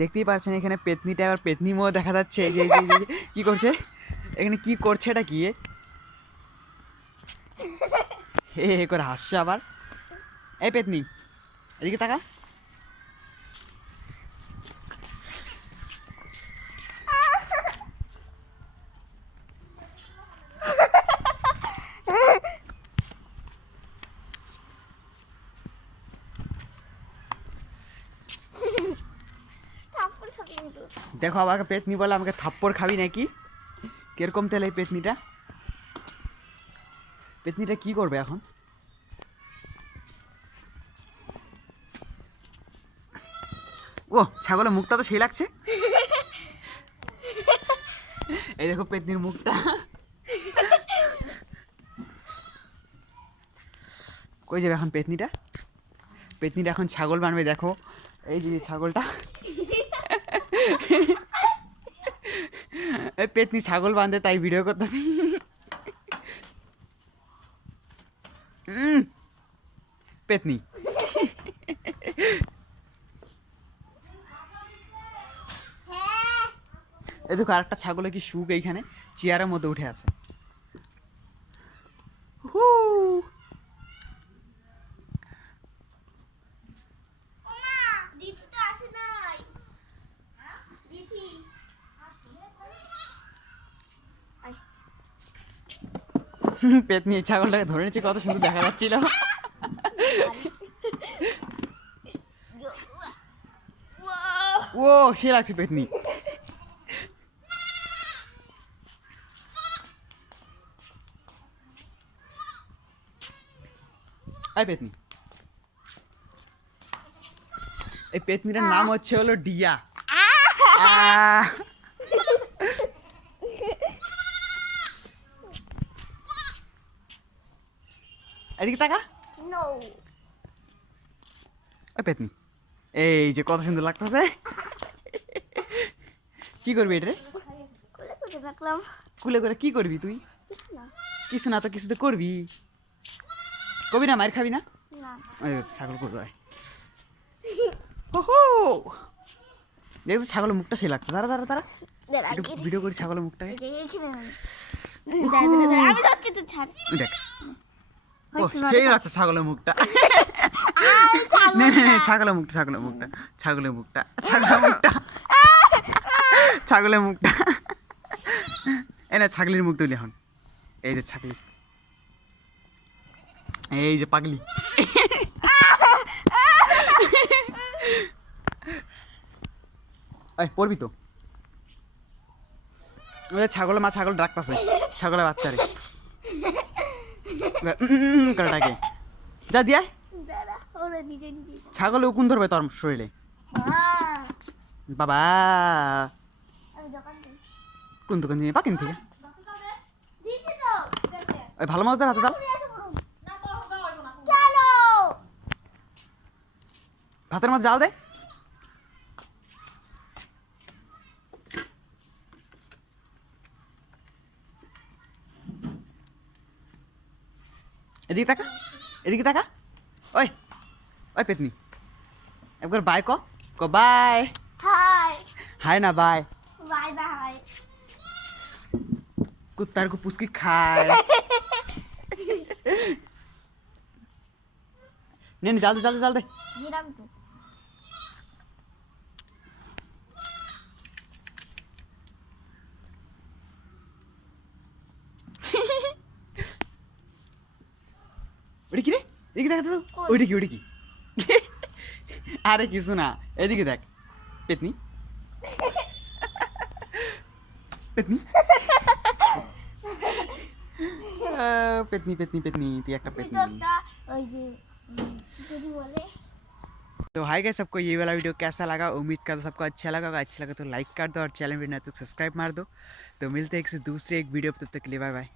দেখতেই পাচ্ছেন এখানে পেতনিটা আবার পেতনি মো দেখা যাচ্ছে। এই যে কি করছে এখানে, কি করছে এটা কি এ করে হাসছে আবার। এই পেতনি এদিকে তাকা। দেখো আমাকে পেতনি বলে, আমাকে থাপ্পড় খাবি নাকি? কিরকম তেলে এই পেতনিটা, পেতনিটা কি করবে এখন? ও ছাগলের মুখটা তো সেই লাগছে। এই দেখো পেতনির মুখটা। কই যাবে এখন পেতনিটা? পেতনিটা এখন ছাগল বানবে। দেখো এই যে ছাগলটা, এই পেতনি ছাগল বাঁধে তাই ভিডিও করতেছি। পেতনি এই দেখো আরেকটা ছাগলের কি সুখ, এইখানে চেয়ারের মধ্যে উঠে আছে। পেতনি ছাগলটাকে ধরে নিচ্ছে, কত সুন্দর দেখা যাচ্ছিল। ও সে লাগছে পেতনি। এই পেতনি, এই পেতনিটার নাম হচ্ছে হলো ডিয়া। এদিকে তাকা। ওই পেতনি এই যে কত সুন্দর লাগতেছে। কি করবি এটা? কুলে করে কি করবি তুই? কিছু না তো, কিছু তো করবি। কবি না, মার খাবি না? ছাগল করবো। দেখ ছাগলের মুখটা সে লাগছে। দাঁড়া দাঁড়া দাঁড়া, একটু ভিডিও করি ছাগলের মুখটাকে। দেখ ও সেই লাগছে ছাগলের মুখটা। ছাগলের মুখটা, ছাগলের মুখটা, ছাগলের মুখটা, ছাগলের মুখটা, ছাগলের মুখটা। এই না ছাগলের মুখ তুলি এখন। এই যে ছাগলি, এই যে পাগলি। এই পড়বি তো। ছাগলের মা ছাগল ডাকতেছে, ছাগলের বাচ্চারে করে ডাকে। যা দিয়া ছাগলে উকুন ধরবে তোর শরীরে। বাবা কোন দোকান দিয়ে পাকেন থেকে? ওই ভালো মাছ দেয় হাতে চাল, ভাতের মাছ জাল দে। এদিকে তাকা, এদিকে তাকা। ওই ওই পেতনি একবার বাই ক বাই। হাই না বাই। कुत्तार को पुस्की खाए। नहीं जल्दी जल्दी जल्दी। उड़ी रे এদিকে দেখ তো, ওইটা কি ওইটা কি? আরে কিছু না, এদিকে দেখ পেতনি, পেতনি, पेतनी पेतनी पेतनी थी एक पेतनी। तो हाय गाइस, सबको ये वाला वीडियो कैसा लगा? उम्मीद करता सबको अच्छा लगा। अगर अच्छा लगा तो लाइक कर दो और चैनल भी ना तो सब्सक्राइब मार दो। तो मिलते हैं एक से दूसरे एक वीडियो, तब तक के लिए बाय बाय।